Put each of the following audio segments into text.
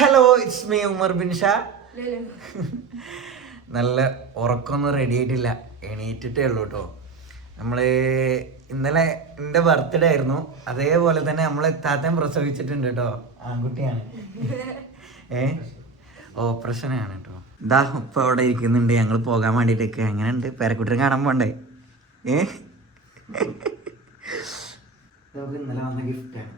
Hello, it's me Umar bin Shah. നല്ല ഉറക്കമൊന്നും ready ആയിട്ടില്ല, എണീറ്റിട്ടേ ഉള്ളൂ കേട്ടോ. നമ്മൾ ഇന്നലെ എൻ്റെ ബർത്ത്ഡേ ആയിരുന്നു, അതേപോലെ തന്നെ നമ്മളെ താത്തൻ പ്രസവിച്ചിട്ടുണ്ട് കേട്ടോ. ആൺകുട്ടിയാണ്, ഓപ്പറേഷനാണ് കേട്ടോ. ഇതാ ഇപ്പം അവിടെ ഇരിക്കുന്നുണ്ട്, ഞങ്ങൾ പോകാൻ വേണ്ടിയിട്ടൊക്കെ. എങ്ങനെയുണ്ട് പേരക്കുട്ടിനെ കാണാൻ പോണ്ടേ? ഇന്നലെ വന്ന ഗിഫ്റ്റാണ്.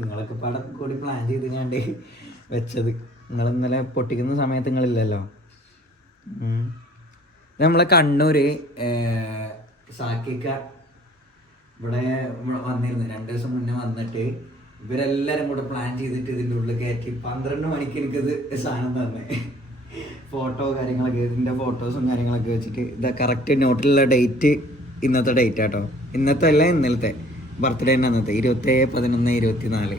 നിങ്ങളൊക്കെ പടം കൂടി പ്ലാൻ ചെയ്ത് കണ്ട് വെച്ചത്. ഇന്നലെ പൊട്ടിക്കുന്ന സമയത്ത് നിങ്ങളില്ലല്ലോ. നമ്മളെ കണ്ണൂര് സാക്കിക്ക ഇവിടെ വന്നിരുന്നു 2 ദിവസം മുന്നേ വന്നിട്ട്. ഇവരെല്ലാരും കൂടെ പ്ലാൻ ചെയ്തിട്ട് ഇതിൻ്റെ ഉള്ളിൽ കയറ്റി 12 മണിക്ക് എനിക്കത് സാധനം തന്നെ. ഫോട്ടോ കാര്യങ്ങളൊക്കെ, ഇതിൻ്റെ ഫോട്ടോസും കാര്യങ്ങളൊക്കെ വെച്ചിട്ട് ഇതാ കറക്റ്റ് നോട്ടിലുള്ള ഡേറ്റ് ഇന്നത്തെ ഡേറ്റ് ആട്ടോ. ഇന്നത്തെ അല്ല, ഇന്നലത്തെ ബർത്ത്ഡേ തന്നെ അന്നത്തെ 27/11/24.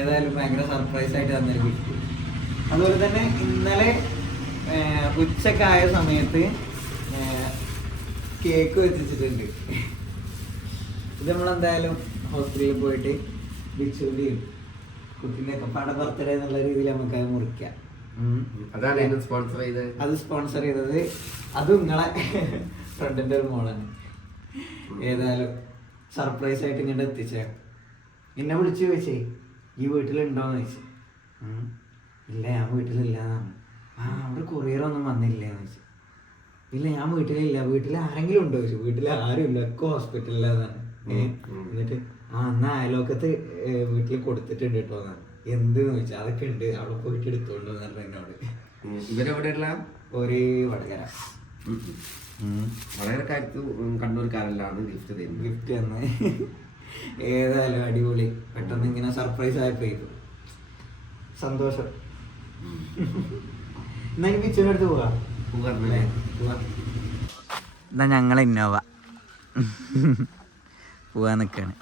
ഏതായാലും ഭയങ്കര സർപ്രൈസ് ആയിട്ട് തന്നൊരു ഗിഫ്റ്റ്. അതുപോലെ തന്നെ ഇന്നലെ ഉച്ചക്കായ സമയത്ത് കേക്ക് വെച്ചിട്ടുണ്ട്. ഇത് നമ്മളെന്തായാലും ഹോസ്പിറ്റലിൽ പോയിട്ട് ബിച്ചുവിൻ്റെയും കുട്ടീൻ്റെയൊക്കെ പട ബർത്ത്ഡേ എന്നുള്ള രീതിയിൽ നമുക്ക് അത് മുറിക്കാം. അത് സ്പോൺസർ ചെയ്തത് അതും നിങ്ങളെ ഫ്രണ്ടിൻ്റെ ഒരു മോളാണ്. ഏതായാലും സർപ്രൈസ് ആയിട്ട് ഇങ്ങോട്ട് എത്തിച്ചേ. എന്നെ വിളിച്ചു ചോദിച്ചേ ഈ വീട്ടിലുണ്ടോയെന്ന് ചോദിച്ചു. ഇല്ല, ഞാൻ വീട്ടിലില്ലാന്നാണ്. അവിടെ കൊറിയറൊന്നും വന്നില്ലേന്ന് ചോദിച്ചു. ഇല്ല, ഞാൻ വീട്ടിലില്ല. വീട്ടിൽ ആരെങ്കിലും ഉണ്ടോ ചോദിച്ചു. വീട്ടിൽ ആരും ഇല്ല, ഒക്കെ ഹോസ്പിറ്റലിലാന്നാണ്. എന്നിട്ട് എന്നാ അയലോക്കത്ത് വീട്ടിൽ കൊടുത്തിട്ടുണ്ട് കേട്ടോ എന്നാണ്. എന്തെന്ന് ചോദിച്ചാൽ അതൊക്കെ ഉണ്ട്, അവിടെ പോയിട്ട് എടുത്തോണ്ട് പറഞ്ഞു എന്നോട്. ഇവരെവിടെയുള്ള ഒരു വടകര വടകരക്കാർക്ക് കണ്ണൂർക്കാരെല്ലാം ഗിഫ്റ്റ് തരുന്നു. ഗിഫ്റ്റ് തന്നെ. ഏതായാലും അടിപൊളി. പെട്ടെന്ന് ഇങ്ങനെ സർപ്രൈസ് ആയപ്പോഴേക്കും സന്തോഷം. എന്നാ എനിക്ക് പിച്ചോടെ അടുത്ത് പോവാ. എന്നാ ഞങ്ങൾ ഇന്നോവ പോവാൻ നിൽക്കാണ്.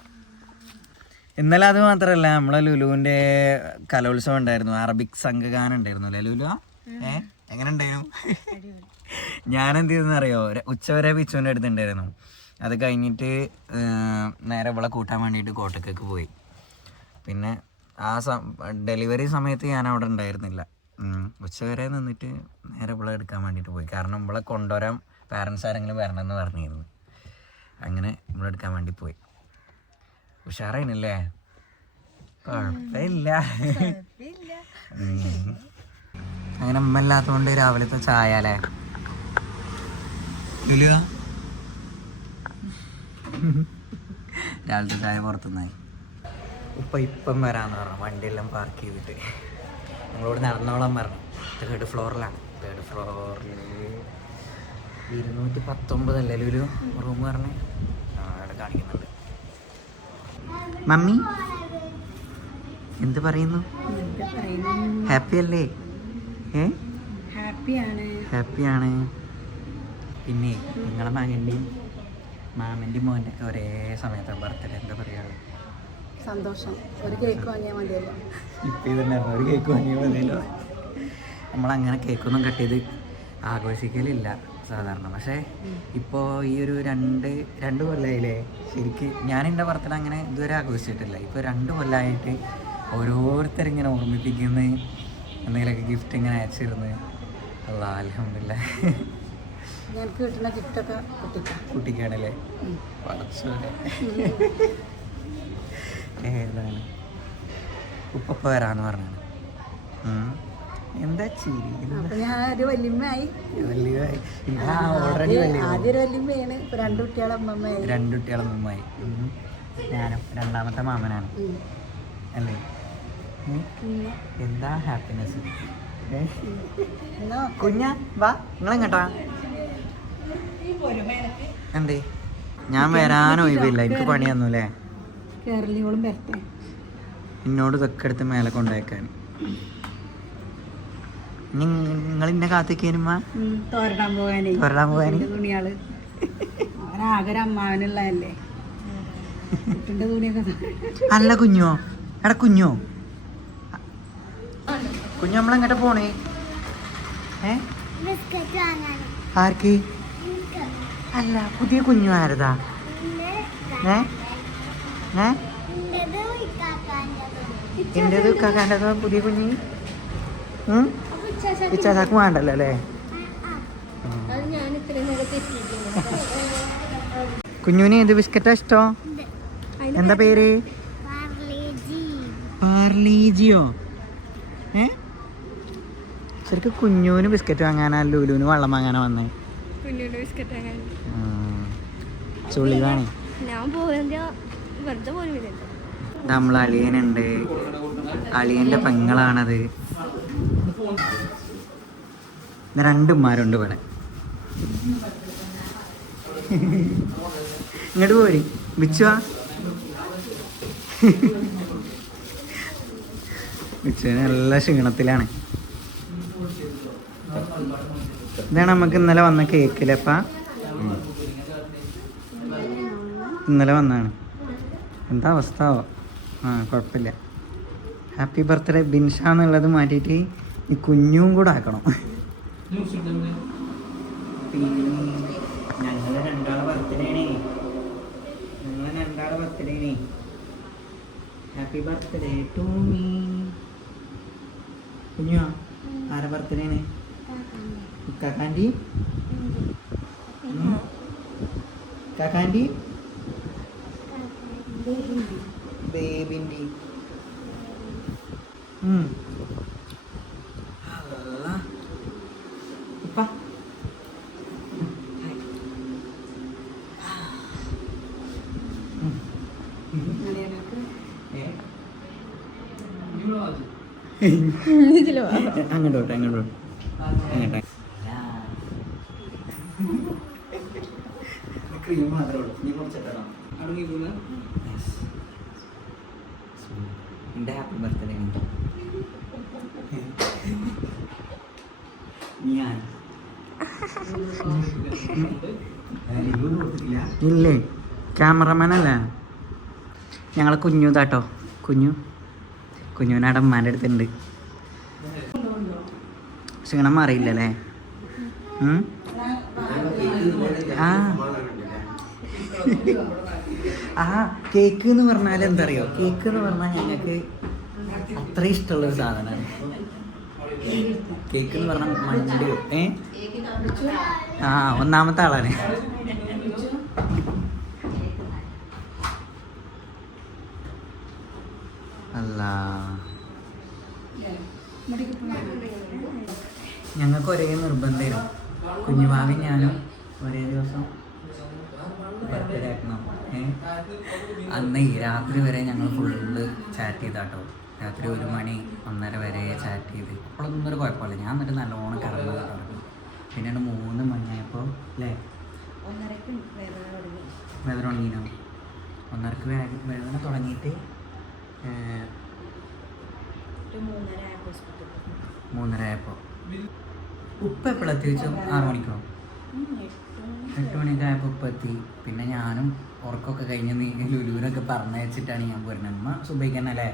ഇന്നലെ അത് മാത്രമല്ല, നമ്മളെ ലുലുവിൻ്റെ കലോത്സവം ഉണ്ടായിരുന്നു, അറബിക് സംഘഗാനം ഉണ്ടായിരുന്നു അല്ലേ ലുലു? എങ്ങനെ ഉണ്ടായിരുന്നു? ഞാനെന്ത് ചെയ്തെന്ന് അറിയോ, ഉച്ചവരെ പിച്ചുവിൻ്റെ അടുത്തുണ്ടായിരുന്നു. അത് കഴിഞ്ഞിട്ട് നേരെ ഇവിടെ കൂട്ടാൻ വേണ്ടിയിട്ട് കോട്ടക്കൊക്കെ പോയി. പിന്നെ ഡെലിവറി സമയത്ത് ഞാൻ അവിടെ ഉണ്ടായിരുന്നില്ല. ഉച്ചവരെ നിന്നിട്ട് നേരെ ഇവിടെ എടുക്കാൻ വേണ്ടിയിട്ട് പോയി. കാരണം ഇവിടെ കൊണ്ടുവരാൻ പാരൻസ് ആരെങ്കിലും വരണമെന്ന് പറഞ്ഞിരുന്നു. അങ്ങനെ ഇവിടെ എടുക്കാൻ വേണ്ടി പോയി. ഉഷാറായിനല്ലേ? കുഴപ്പമില്ല. അങ്ങനെ അമ്മ ഇല്ലാത്തതുകൊണ്ട് രാവിലത്തെ ചായ അല്ലേ രാവിലത്തെ ചായ പുറത്തുനിന്നായി. ഇപ്പം വരാമെന്ന് പറഞ്ഞു. വണ്ടിയെല്ലാം പാർക്ക് ചെയ്തിട്ട് ഞങ്ങളോട് നടന്നോളാൻ പറഞ്ഞു. 3rd ഫ്ലോറിലാണ്. 3rd ഫ്ലോറിൽ 219 അല്ലേ ഒരു റൂം പറഞ്ഞ് അവിടെ കാണിക്കുന്നുണ്ട്. മമ്മി എന്ത് പറയുന്നു? ഹാപ്പി അല്ലേ? ഹാപ്പിയാണ്. പിന്നെ നിങ്ങളെ മകൻ്റെയും മാമൻ്റെയും മോൻ്റെ ഒക്കെ ഒരേ സമയത്താണ് ബർത്ത്ഡേ. എന്താ പറയുക, സന്തോഷം. ഒരു കേക്ക് വാങ്ങിയാൽ മതിയല്ലോ. ഇപ്പം ഇതന്നെ ഒരു കേക്ക് വാങ്ങിയാൽ മതിയല്ലോ. നമ്മളങ്ങനെ കേക്കൊന്നും കട്ട് ചെയ്ത് ആഘോഷിക്കലില്ല സാധാരണ. പക്ഷേ ഇപ്പോൾ ഈ ഒരു രണ്ട് കൊല്ലമായില്ലേ ശരിക്ക്. ഞാൻ എൻ്റെ ബർത്ത്ഡേ അങ്ങനെ ഇതുവരെ ആഘോഷിച്ചിട്ടില്ല. ഇപ്പോൾ 2 കൊല്ലമായിട്ട് ഓരോരുത്തരിങ്ങനെ ഓർമ്മിപ്പിക്കുന്ന എന്തെങ്കിലുമൊക്കെ ഗിഫ്റ്റ് ഇങ്ങനെ അയച്ചിരുന്നു. അല്ലാഹ് അൽഹംദുലില്ലാഹ്. ഞങ്ങൾക്ക് കിട്ടുന്ന ഗിഫ്റ്റൊക്കെ കുട്ടിക്കാണല്ലേ? പടച്ചോനെ. ഏതാണ് ഉപ്പ വരാന്ന് പറഞ്ഞാണ്. എന്താ ചിരി? ആദ്യം ഒരു വല്യമ്മയാണ്, ഇപ്പൊ 2 കുട്ടികളെ അമ്മമ്മയായി. ഞാനും 2ാമത്തെ മാമനാണ് അല്ലേ? എന്താ ഹാപ്പിനെസ്. കുഞ്ഞാ വാ, നിങ്ങളെങ്ങട്ടാ? എന്തേ? ഞാൻ വരാനോ ഒഴിവില്ല, എനിക്ക് പണിയൊന്നും അല്ലേ? കേരളീയോളും വരട്ടെ. എന്നോട് ഇതൊക്കെ എടുത്ത് മേലെ കൊണ്ടുവയ്ക്കാൻ. നിങ്ങൾ ഇന്നെ കാത്തിക്കാനുമ്മ തോരടാൻ പോകാനേ തുണിയാള് ആകെ അമ്മാവനുള്ളതല്ലേ. അല്ല കുഞ്ഞോ, എടാ കുഞ്ഞോ നമ്മളെങ്ങോട്ട് പോണേ? ആർക്ക്? അല്ല, പുതിയ കുഞ്ഞു ആരതാ? എൻ്റെത് കാക്കാൻ്റെ പുതിയ കുഞ്ഞി ഇച്ചാക്ക് വേണ്ടല്ലോ അല്ലേ? കുഞ്ഞുവിന് ഏത് ബിസ്ക്കറ്റാ ഇഷ്ടം? എന്താ പേര്? പാർലേജിയോ? ശരിക്കും കുഞ്ഞുവിന് ബിസ്ക്കറ്റ് വാങ്ങാനാ ലുലുവിന് വെള്ളം വാങ്ങാനാ വന്നേ? ചുള്ളിവാണേ. നമ്മളെ അളിയനുണ്ട്, അളിയന്റെ പെങ്ങളാണത്. 2 ഉമ്മാരുണ്ട് ഇവിടെ. ഇങ്ങോട്ട് പോരി ബിച്ചുവാ. ബിച്ചുവിന് നല്ല ക്ഷീണത്തിലാണ്. ഇതാണ് നമുക്ക് ഇന്നലെ വന്ന കേക്കിലപ്പ. ഇന്നലെ വന്നാണ്. എന്താ അവസ്ഥ? കുഴപ്പമില്ല. ഹാപ്പി ബർത്ത്ഡേ ബിൻഷ എന്നുള്ളത് മാറ്റിയിട്ട് ഈ കുഞ്ഞും കൂടെ ആക്കണം. ഞങ്ങളെ രണ്ടാളെ birthday. Happy birthday to me. കുഞ്ഞുവാ ആരെ ബർത്ത്ഡേ? കാക്കാൻ്റെ കാക്കാൻ്റെ ബേബിൻ്റെ. ഉപ്പ അങ്ങോട്ട് ക്രീം മാത്രമേ ഉള്ളൂ. നീ കുറച്ചിട്ടാണോ? എൻ്റെ ഹാപ്പി ബർത്ത്ഡേ ഞാൻ ഇല്ലേ? ക്യാമറമാനല്ലേ? ഞങ്ങളെ കുഞ്ഞു താട്ടോ. കുഞ്ഞുവിനവിടെ അമ്മേൻ്റെ അടുത്തുണ്ട്. ക്ഷീണം മാറിയില്ലല്ലേ? കേക്ക് എന്ന് പറഞ്ഞാൽ എന്താ അറിയോ? കേക്ക് എന്ന് പറഞ്ഞാൽ ഞങ്ങൾക്ക് അത്ര ഇഷ്ടമുള്ളൊരു സാധനമാണ്. കേക്ക് എന്ന് പറഞ്ഞാൽ മഞ്ഞടി. ഒന്നാമത്തെ ആളാണ്. അല്ല, ഞങ്ങൾക്ക് ഒരേ നിർബന്ധമായിരുന്നു. കുഞ്ഞുമാവി ഞാനും ഒരേ ദിവസം ബർത്ത്ഡേ ആക്കണം. അന്ന് രാത്രി വരെ ഞങ്ങൾ ഫുള്ള് ചാറ്റ് ചെയ്താട്ടോ. രാത്രി 1 മണി 1:30 വരെ ചാറ്റ് ചെയ്ത്. അപ്പോഴൊന്നും ഒരു കുഴപ്പമില്ല. ഞാൻ എന്നിട്ട് നല്ലോണം കിടന്നു തുടങ്ങി. പിന്നീട് 3 മണിയായപ്പോൾ അല്ലേ വേദന തുടങ്ങിനോ? 1:30 വേദന തുടങ്ങിയിട്ട് 3:30 ആയപ്പോൾ. ഉപ്പ എപ്പോഴെത്തി വെച്ചു? 6 മണിക്കോ 8 മണിയൊക്കെ ആയപ്പോൾ ഉപ്പ എത്തി. പിന്നെ ഞാനും ഉറക്കമൊക്കെ കഴിഞ്ഞ് ലുലുവിനൊക്കെ പറഞ്ഞയച്ചിട്ടാണ് ഞാൻ പോരുന്നത്. ഉമ്മ സുബൈക്കന്നല്ലേ?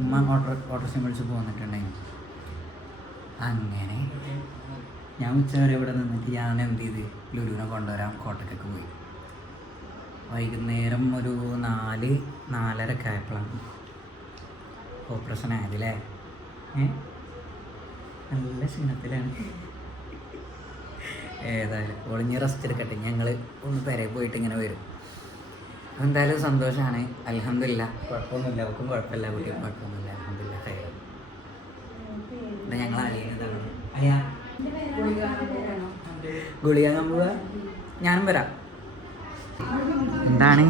ഉമ്മ ഓട്ടോറിക്ഷ വിളിച്ച് പോന്നിട്ടുണ്ടായിരുന്നു. അങ്ങനെ ഞാൻ ഉച്ചവരെ ഇവിടെ നിന്നിട്ട് ഞാൻ എന്ത് ചെയ്ത് ലുലുവിനെ കൊണ്ടുവരാൻ കോട്ടക്കൊക്കെ പോയി. വൈകുന്നേരം ഒരു 4-4:30 ആയപ്പോഴാണ് ഓപ്പറേഷൻ ആയതല്ലേ? നല്ല ക്ഷീണത്തിലാണ്. ഏതായാലും ഒളിഞ്ഞ് റെസ്റ്റ് എടുക്കട്ടെ. ഞങ്ങൾ ഒന്ന് പെരയിൽ പോയിട്ട് ഇങ്ങനെ വരും. എന്തായാലും സന്തോഷമാണ്. അൽഹംദുലില്ലാ. കുഴപ്പമൊന്നുമില്ല. അവൾക്കും കുഴപ്പമില്ല, കുട്ടിയും കുഴപ്പമൊന്നുമില്ല. അൽഹംദുലില്ലാ ഖൈർ. ഞങ്ങൾ അറിയുന്നതാണ്. അയ്യാ ഗുളിക പോവുക. ഞാനും വരാം. എന്താണ്?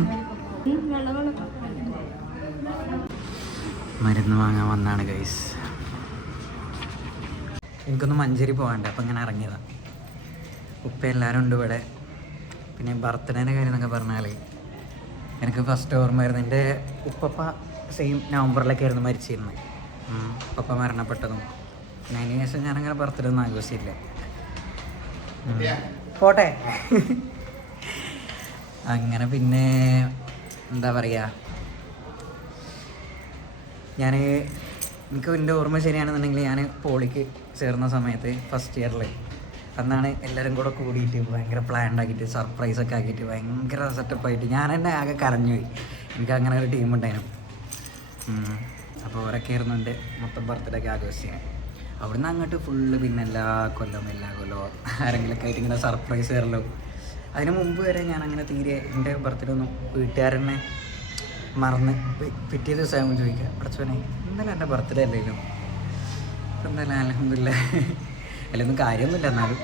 മരുന്ന് വാങ്ങാൻ വന്നാണ് ഗൈസ്. എനിക്കൊന്ന് മഞ്ചേരി പോകാണ്ട്, അപ്പം ഇങ്ങനെ ഇറങ്ങിയതാണ്. ഉപ്പ എല്ലാവരും ഉണ്ട് ഇവിടെ. പിന്നെ ബർത്ത്ഡേൻ്റെ കാര്യം എന്നൊക്കെ പറഞ്ഞാൽ എനിക്ക് ഫസ്റ്റ് ഓർമ്മ വരുന്നത് എൻ്റെ ഉപ്പപ്പ സെയിം നവംബറിലൊക്കെ ആയിരുന്നു മരിച്ചിരുന്നത്. ഉപ്പ മരണപ്പെട്ടതും. പിന്നെ അതിന് ശേഷം ഞാനങ്ങനെ ബർത്ത്ഡേ ഒന്നും ആഘോഷിച്ചില്ല. പോട്ടെ. അങ്ങനെ പിന്നെ എന്താ പറയുക, എനിക്ക് എൻ്റെ ഓർമ്മ ശരിയാണെന്നുണ്ടെങ്കിൽ ഞാൻ പോളിക്ക് ചേർന്ന സമയത്ത് ഫസ്റ്റ് ഇയറിൽ അന്നാണ് എല്ലാവരും കൂടെ കൂടിയിട്ട് ഭയങ്കര പ്ലാൻഡ് ആക്കിയിട്ട് സർപ്രൈസൊക്കെ ആക്കിയിട്ട് ഭയങ്കര സെറ്റപ്പായിട്ട് ഞാൻ തന്നെ ആകെ കരഞ്ഞുപോയി. എനിക്ക് അങ്ങനെ ഒരു ടീമുണ്ടായിരുന്നു. അപ്പോൾ അവരൊക്കെ ആയിരുന്നു എൻ്റെ മൊത്തം ബർത്ത്ഡേ ഒക്കെ ആഘോഷിച്ചത്. അവിടുന്ന് അങ്ങോട്ട് ഫുള്ള് പിന്നെ എല്ലാ കൊല്ലവും ആരെങ്കിലുമൊക്കെ ആയിട്ട് ഇങ്ങനെ സർപ്രൈസ് തരല്ലോ. അതിന് മുമ്പ് വരെ ഞാൻ അങ്ങനെ തീരെ എൻ്റെ ബർത്ത്ഡേ ഒന്നും വീട്ടുകാരനെ മറന്ന് പിറ്റേ ദിവസമാകുമ്പോൾ ചോദിക്കുക, പഠിച്ചോനെ ഇന്നലെ എൻ്റെ ബർത്ത്ഡേ അല്ലെങ്കിലും എന്തായാലും അൽഹംദുലില്ലാ. അതിലൊന്നും കാര്യമൊന്നുമില്ല, എന്നാലും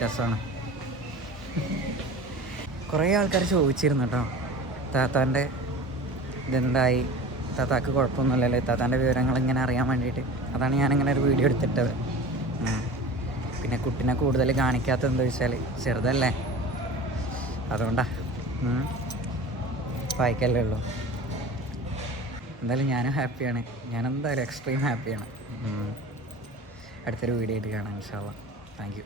രസമാണ്. കുറേ ആൾക്കാർ ചോദിച്ചിരുന്നു കേട്ടോ, താത്താൻ്റെ ഇതെന്തായി, താത്താക്ക് കുഴപ്പമൊന്നുമില്ലല്ലോ, താത്താൻ്റെ വിവരങ്ങൾ ഇങ്ങനെ അറിയാൻ വേണ്ടിയിട്ട്. അതാണ് ഞാനിങ്ങനെ ഒരു വീഡിയോ എടുത്തിട്ടത്. പിന്നെ കുട്ടീനെ കൂടുതൽ കാണിക്കാത്തത് എന്താ വെച്ചാൽ ചെറുതല്ലേ, അതുകൊണ്ടാ വായിക്കല്ലേ ഉള്ളൂ. എന്തായാലും ഞാനും ഹാപ്പിയാണ്, ഞാനെന്തായാലും എക്സ്ട്രീം ഹാപ്പിയാണ്. അടുത്തൊരു വീഡിയോ ആയിട്ട് കാണാം ഇൻഷാ അല്ലാഹ്. Thank you.